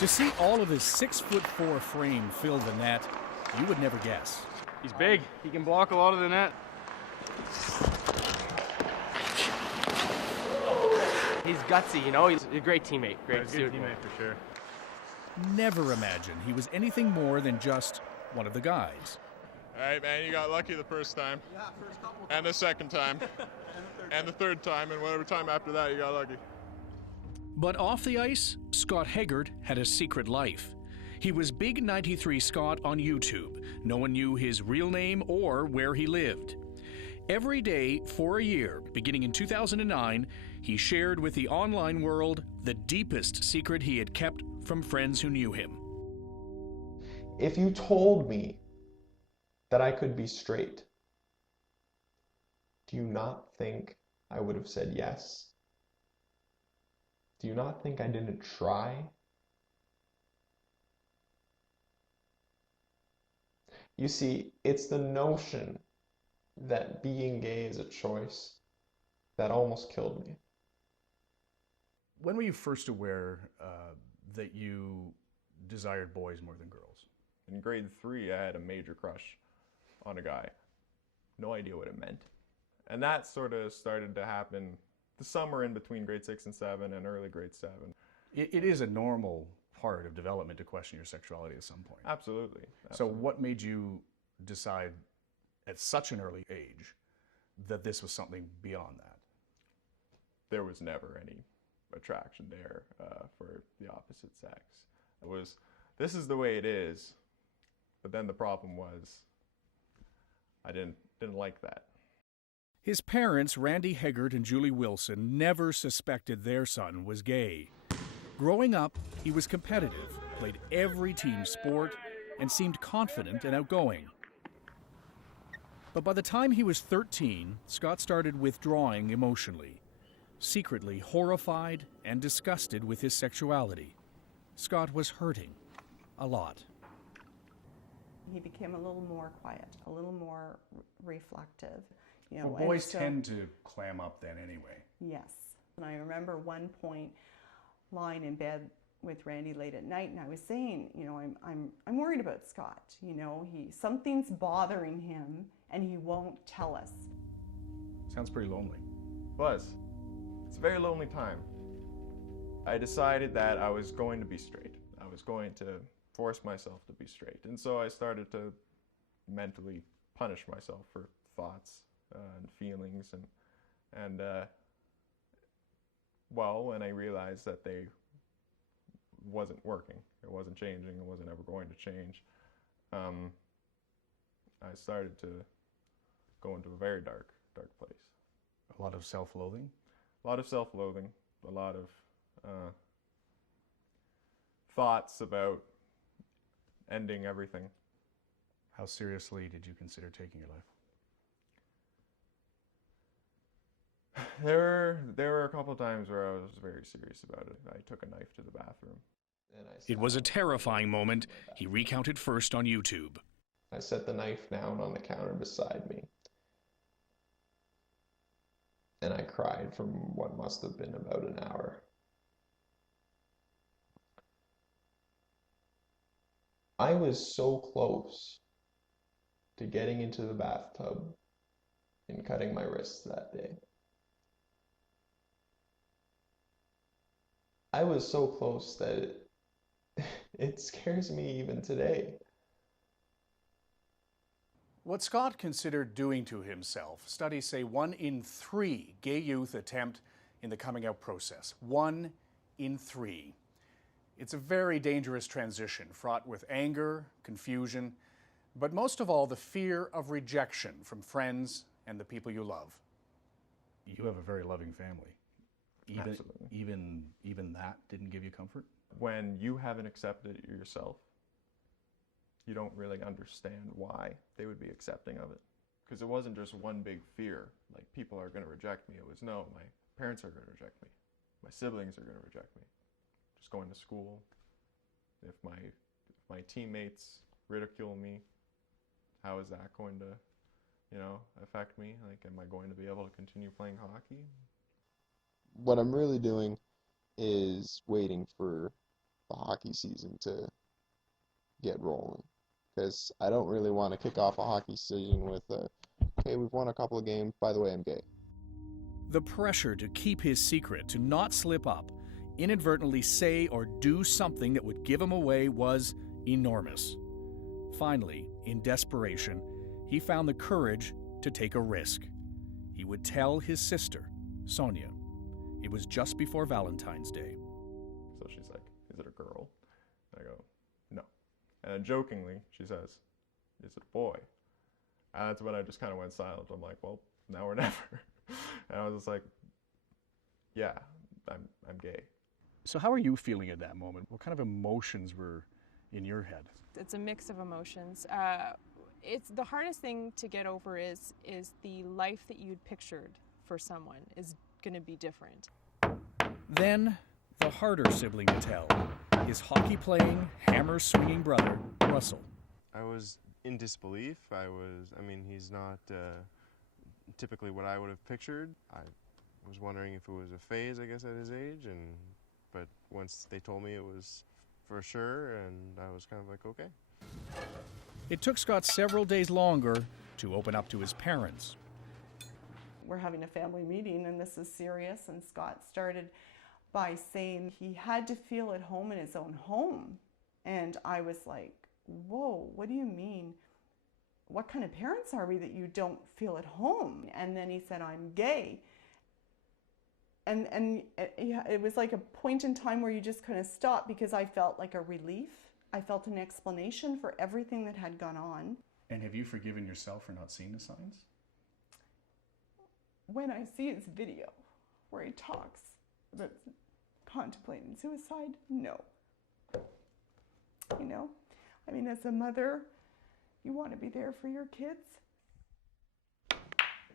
To see all of his 6'4" frame fill the net, you would never guess. He's big. He can block a lot of the net. He's gutsy, you know. He's a great teammate. Great teammate for sure. Never imagined he was anything more than just one of the guys. All right, man, you got lucky the first time. Yeah, first couple times. And the second time. and the third time, and whatever time after that, you got lucky. But off the ice, Scott Heggart had a secret life. He was Big 93 Scott on YouTube. No one knew his real name or where he lived. Every day for a year, beginning in 2009, he shared with the online world the deepest secret he had kept from friends who knew him. If you told me that I could be straight, do you not think I would have said yes? Do you not think I didn't try? You see, it's the notion that being gay is a choice that almost killed me. When were you first aware that you desired boys more than girls? In grade 3, I had a major crush on a guy. No idea what it meant. And that sort of started to happen the summer in between grade 6 and 7 and early grade 7. It is a normal part of development to question your sexuality at some point. Absolutely. So what made you decide at such an early age that this was something beyond that? There was never any attraction there for the opposite sex. It was, this is the way it is, but then the problem was I didn't like that. His parents, Randy Heggart and Julie Wilson, never suspected their son was gay. Growing up, he was competitive, played every team sport, and seemed confident and outgoing. But by the time he was 13, Scott started withdrawing emotionally, secretly horrified and disgusted with his sexuality. Scott was hurting a lot. He became a little more quiet, a little more reflective. You know, well, boys tend to clam up then anyway. Yes. And I remember one point lying in bed with Randy late at night, and I was saying, you know, I'm worried about Scott. You know, something's bothering him, and he won't tell us. Sounds pretty lonely. It was. It's a very lonely time. I decided that I was going to be straight. I was going to force myself to be straight. And so I started to mentally punish myself for thoughts and feelings. And well, when I realized that they wasn't working, it wasn't changing, it wasn't ever going to change, I started to go into a very dark place. A lot of self-loathing? A lot of self-loathing, a lot of thoughts about ending everything. How seriously did you consider taking your life? There were a couple of times where I was very serious about it. I took a knife to the bathroom. It was a terrifying moment. He recounted first on YouTube. I set the knife down on the counter beside me, and I cried for what must have been about an hour. I was so close to getting into the bathtub and cutting my wrists that day. I was so close that it scares me even today. What Scott considered doing to himself, studies say 1 in 3 gay youth attempt in the coming out process. 1 in 3. It's a very dangerous transition, fraught with anger, confusion, but most of all, the fear of rejection from friends and the people you love. You have a very loving family. Absolutely. Even that didn't give you comfort? When you haven't accepted it yourself, you don't really understand why they would be accepting of it. Because it wasn't just one big fear, like people are going to reject me. It was, no, my parents are going to reject me. My siblings are going to reject me. Just going to school. If my teammates ridicule me, how is that going to, you know, affect me? Like, am I going to be able to continue playing hockey? What I'm really doing is waiting for the hockey season to get rolling. Because I don't really want to kick off a hockey season with, hey, we've won a couple of games, by the way, I'm gay. The pressure to keep his secret, to not slip up, inadvertently say or do something that would give him away was enormous. Finally, in desperation, he found the courage to take a risk. He would tell his sister, Sonia. It was just before Valentine's Day. So she's like, is it a girl? And I go, no. And then jokingly, she says, is it a boy? And that's when I just kind of went silent. I'm like, well, now or never. And I was just like, yeah, I'm gay. So how are you feeling at that moment? What kind of emotions were in your head? It's a mix of emotions. It's the hardest thing to get over is the life that you'd pictured for someone is going to be different. Then, the harder sibling to tell, his hockey-playing, hammer-swinging brother, Russell. I was in disbelief. I mean, he's not typically what I would have pictured. I was wondering if it was a phase, I guess, at his age, but once they told me it was for sure, and I was kind of like, okay. It took Scott several days longer to open up to his parents. We're having a family meeting and this is serious, and Scott started by saying he had to feel at home in his own home. And I was like, whoa, what do you mean? What kind of parents are we that you don't feel at home? And then he said, I'm gay. And it was like a point in time where you just kind of stopped, because I felt like a relief. I felt an explanation for everything that had gone on. And have you forgiven yourself for not seeing the signs? When I see his video where he talks about contemplating suicide, no. You know, I mean, as a mother, you want to be there for your kids.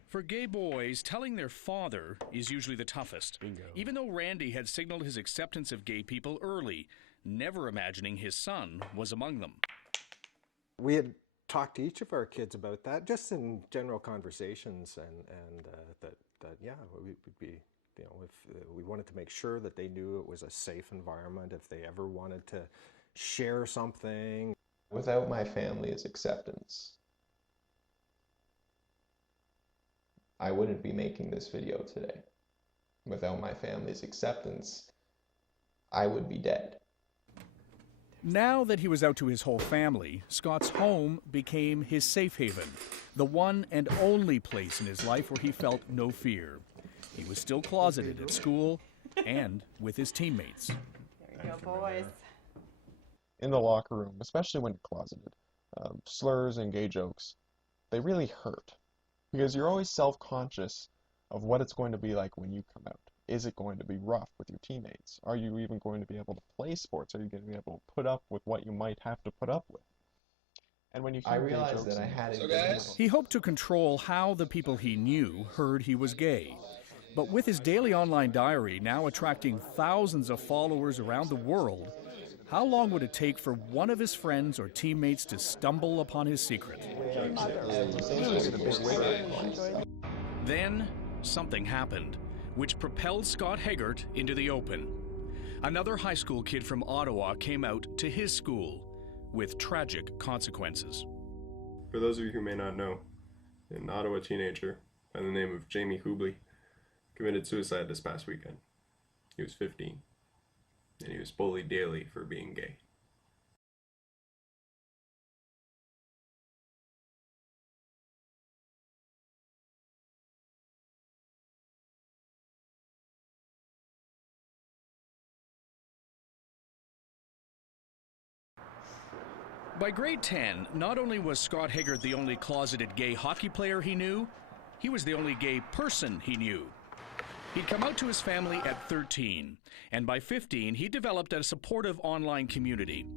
For gay boys, telling their father is usually the toughest. Bingo. Even though Randy had signaled his acceptance of gay people early, never imagining his son was among them. We had talked to each of our kids about that, just in general conversations, and that yeah, we would be, you know, if we wanted to make sure that they knew it was a safe environment if they ever wanted to share something. Without my family's acceptance, I wouldn't be making this video today. Without my family's acceptance, I would be dead. Now that he was out to his whole family, Scott's home became his safe haven, the one and only place in his life where he felt no fear. He was still closeted at school and with his teammates. There you go, boys. In the locker room, especially when closeted, slurs and gay jokes, they really hurt. Because you're always self-conscious of what it's going to be like when you come out. Is it going to be rough with your teammates? Are you even going to be able to play sports? Are you going to be able to put up with what you might have to put up with? And when you hear gay jokes, that I had it. He hoped to control how the people he knew heard he was gay. But with his daily online diary now attracting thousands of followers around the world, how long would it take for one of his friends or teammates to stumble upon his secret? Then, something happened, which propelled Scott Heggart into the open. Another high school kid from Ottawa came out to his school, with tragic consequences. For those of you who may not know, an Ottawa teenager by the name of Jamie Hubley committed suicide this past weekend. He was 15, and he was bullied daily for being gay. By grade 10, not only was Scott Heggart the only closeted gay hockey player he knew, he was the only gay person he knew. He'd come out to his family at 13, and by 15, he developed a supportive online community.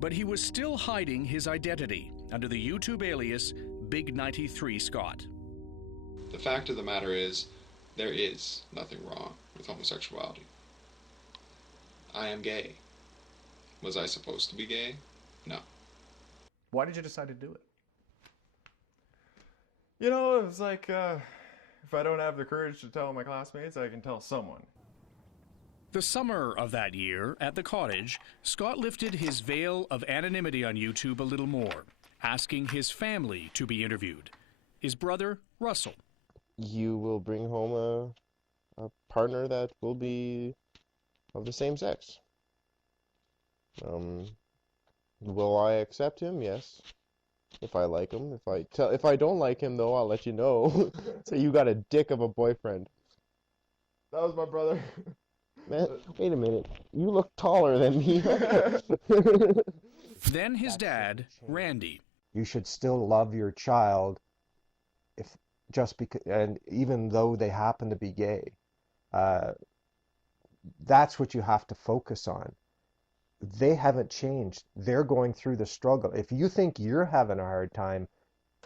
But he was still hiding his identity under the YouTube alias Big93 Scott. The fact of the matter is, there is nothing wrong with homosexuality. I am gay. Was I supposed to be gay? No. Why did you decide to do it? You know, it was like, if I don't have the courage to tell my classmates, I can tell someone. The summer of that year, at the cottage, Scott lifted his veil of anonymity on YouTube a little more, asking his family to be interviewed. His brother, Russell. You will bring home a partner that will be of the same sex. Will I accept him? Yes. If I like him. If I don't like him, though, I'll let you know. So you got a dick of a boyfriend. That was my brother. Man, wait a minute. You look taller than me. Then his dad, Randy. You should still love your child, and even though they happen to be gay. That's what you have to focus on. They haven't changed. They're going through the struggle. If you think you're having a hard time,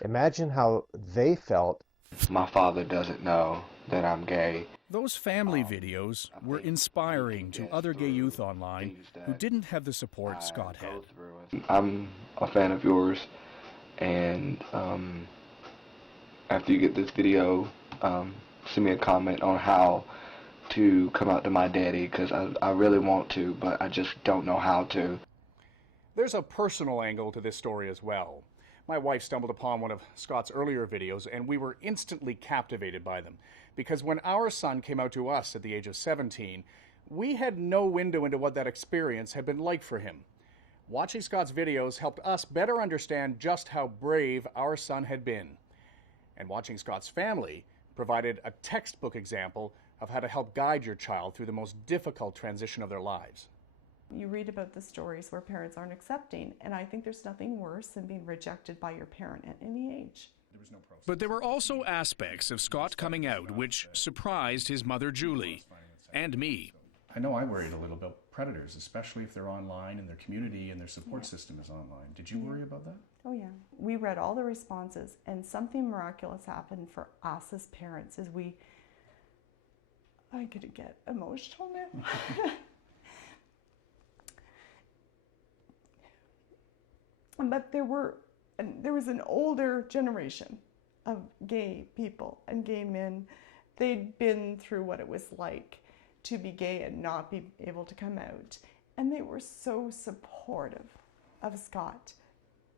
imagine how they felt. My father doesn't know that I'm gay. Those family videos were inspiring to other gay youth online who didn't have the support Scott had. I'm a fan of yours, and after you get this video, send me a comment on how to come out to my daddy, because I really want to, but I just don't know how to. There's a personal angle to this story as well. My wife stumbled upon one of Scott's earlier videos, and we were instantly captivated by them. Because when our son came out to us at the age of 17, we had no window into what that experience had been like for him. Watching Scott's videos helped us better understand just how brave our son had been. And watching Scott's family provided a textbook example of how to help guide your child through the most difficult transition of their lives. You read about the stories where parents aren't accepting, and I think there's nothing worse than being rejected by your parent at any age. But there were also aspects of Scott coming out which surprised his mother, Julie, and me. I know I worried a little about predators, especially if they're online and their community and their support system is online. Did you worry about that? Oh yeah. We read all the responses, and something miraculous happened for us as parents as I'm gonna get emotional now. But there was an older generation of gay people and gay men. They'd been through what it was like to be gay and not be able to come out. And they were so supportive of Scott.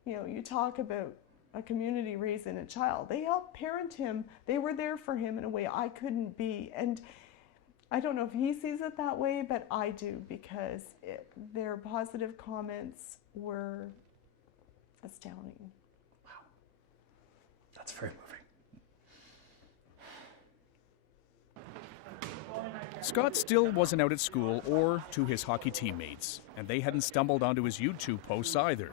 You know, you talk about a community raising a child. They helped parent him. They were there for him in a way I couldn't be. And I don't know if he sees it that way, but I do, because their positive comments were astounding. Wow. That's very moving. Scott still wasn't out at school or to his hockey teammates, and they hadn't stumbled onto his YouTube posts either.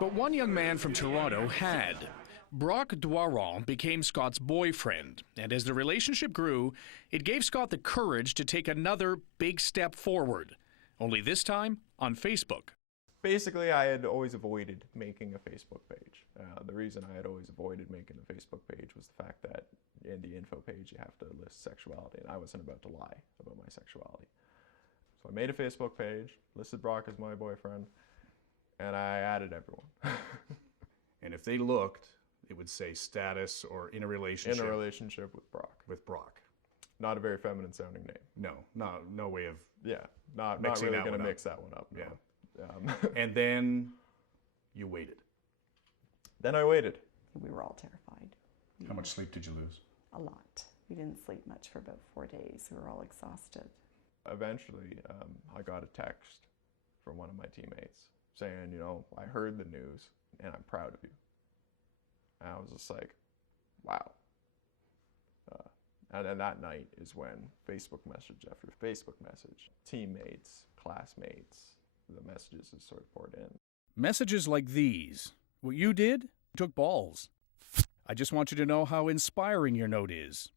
But one young man from Toronto had. Brock Doiron became Scott's boyfriend, and as the relationship grew, it gave Scott the courage to take another big step forward, only this time on Facebook. Basically, I had always avoided making a Facebook page. The reason I had always avoided making a Facebook page was the fact that in the info page you have to list sexuality, and I wasn't about to lie about my sexuality. So I made a Facebook page, listed Brock as my boyfriend, and I added everyone. And if they looked, it would say status or in a relationship. In a relationship with Brock. With Brock. Not a very feminine sounding name. No way of not really going to mix that one up. No. Yeah. And then you waited. Then I waited. We were all terrified. How much sleep did you lose? A lot. We didn't sleep much for about 4 days. We were all exhausted. Eventually, I got a text from one of my teammates saying, you know, I heard the news and I'm proud of you. And I was just like, wow. And then that night is when Facebook message after Facebook message, teammates, classmates, the messages just sort of poured in. Messages like these. What you did took balls. I just want you to know how inspiring your note is.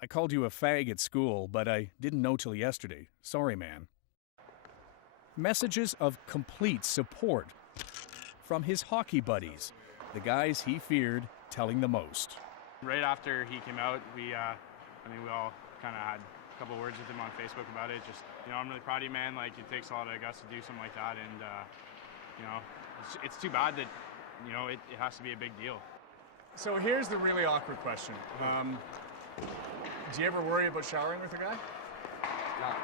I called you a fag at school, but I didn't know till yesterday. Sorry, man. Messages of complete support from his hockey buddies, the guys he feared telling the most. Right after he came out, we all kind of had a couple words with him on Facebook about it. Just, you know, I'm really proud of you, man. Like, it takes a lot of guts to do something like that, and you know, it's too bad that, you know, it has to be a big deal. So here's the really awkward question. Do you ever worry about showering with a guy? No.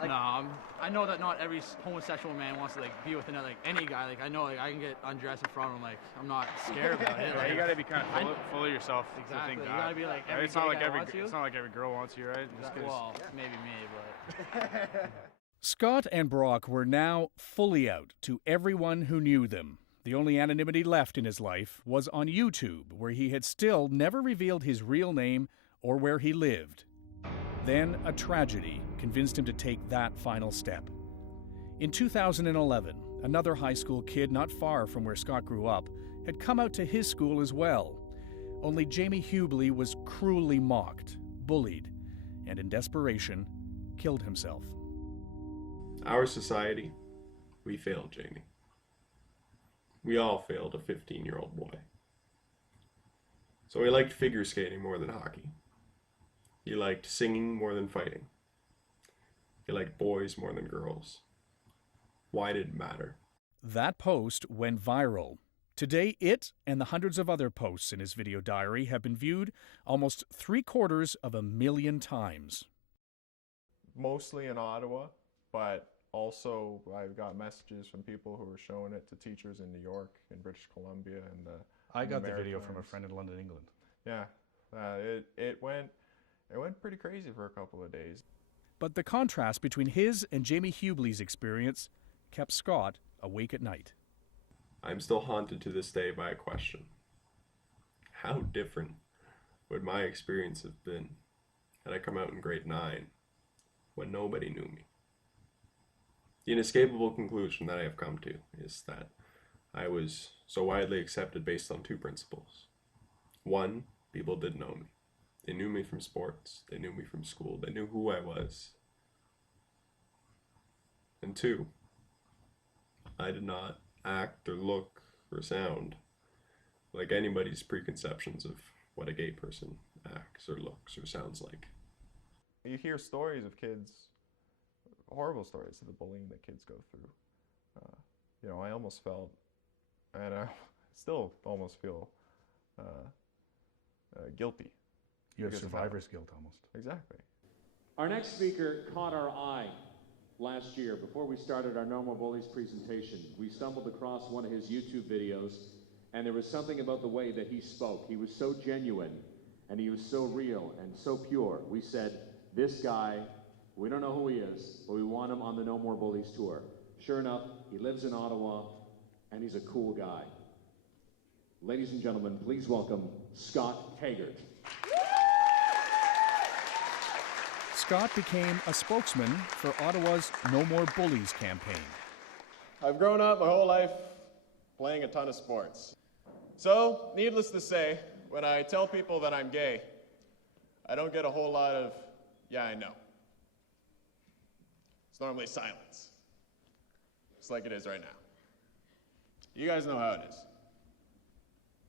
Like, no, I know that not every homosexual man wants to be with another, any guy. I know I can get undressed in front of him. I'm not scared about it. Yeah, you gotta be kind of full of yourself. Exactly. To think You that. gotta be like every it's not like guy every wants you. it's not like every girl wants you, right? Well, maybe me, but. Scott and Brock were now fully out to everyone who knew them. The only anonymity left in his life was on YouTube, where he had still never revealed his real name or where he lived. Then a tragedy convinced him to take that final step. In 2011, another high school kid not far from where Scott grew up had come out to his school as well. Only Jamie Hubley was cruelly mocked, bullied, and in desperation, killed himself. Our society, we failed Jamie. We all failed a 15-year-old boy. So he liked figure skating more than hockey. He liked singing more than fighting. He liked boys more than girls. Why did it matter? That post went viral. Today, it and the hundreds of other posts in his video diary have been viewed almost 750,000 times. Mostly in Ottawa, but also I've got messages from people who are showing it to teachers in New York, in British Columbia, and I got the video from a friend in London, England. Yeah, it went pretty crazy for a couple of days. But the contrast between his and Jamie Hubley's experience kept Scott awake at night. I'm still haunted to this day by a question. How different would my experience have been had I come out in grade 9 when nobody knew me? The inescapable conclusion that I have come to is that I was so widely accepted based on 2 principles. 1, people did know me. They knew me from sports, they knew me from school, they knew who I was. And 2, I did not act or look or sound like anybody's preconceptions of what a gay person acts or looks or sounds like. You hear stories of kids, horrible stories of the bullying that kids go through. I almost felt, and I still almost feel guilty. You have survivor's guilt almost. Exactly. Our next speaker caught our eye last year before we started our No More Bullies presentation. We stumbled across one of his YouTube videos, and there was something about the way that he spoke. He was so genuine, and he was so real and so pure. We said, this guy, we don't know who he is, but we want him on the No More Bullies tour. Sure enough, he lives in Ottawa, and he's a cool guy. Ladies and gentlemen, please welcome Scott Heggart. Scott became a spokesman for Ottawa's No More Bullies campaign. I've grown up my whole life playing a ton of sports. So, needless to say, when I tell people that I'm gay, I don't get a whole lot of, yeah, I know. It's normally silence. Just like it is right now. You guys know how it is.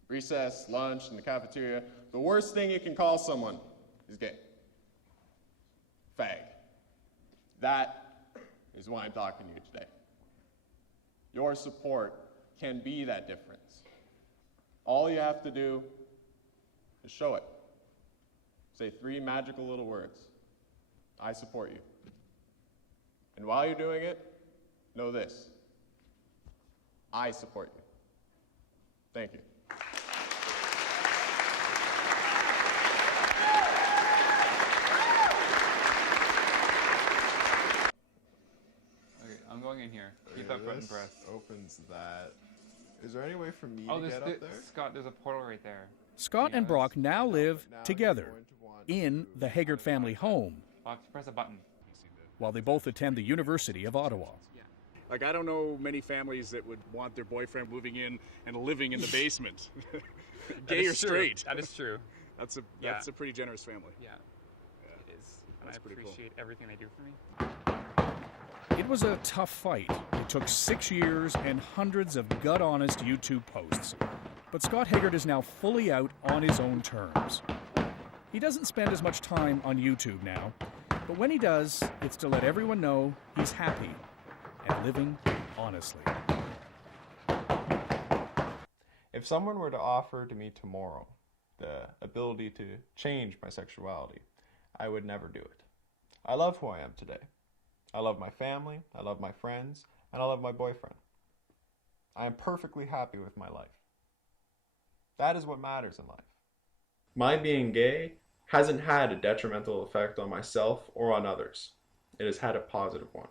Recess, lunch, in the cafeteria, the worst thing you can call someone is gay. Fag. That is why I'm talking to you today. Your support can be that difference. All you have to do is show it. Say 3 magical little words. I support you. And while you're doing it, know this. I support you. Thank you. I'm going in here. Keep that button pressed. Opens that. Is there any way for me to get up there? Scott, there's a portal right there. Scott and Brock now live together in the Heggart family home, Press a button. while they both attend the University of Ottawa. Like, I don't know many families that would want their boyfriend moving in and living in the basement. Gay or straight. That is true. That's a pretty generous family. Yeah, it is. And I pretty appreciate everything they do for me. It was a tough fight. It took 6 years and hundreds of gut-honest YouTube posts. But Scott Heggart is now fully out on his own terms. He doesn't spend as much time on YouTube now, but when he does, it's to let everyone know he's happy and living honestly. If someone were to offer to me tomorrow the ability to change my sexuality, I would never do it. I love who I am today. I love my family, I love my friends, and I love my boyfriend. I am perfectly happy with my life. That is what matters in life. My being gay hasn't had a detrimental effect on myself or on others. It has had a positive one.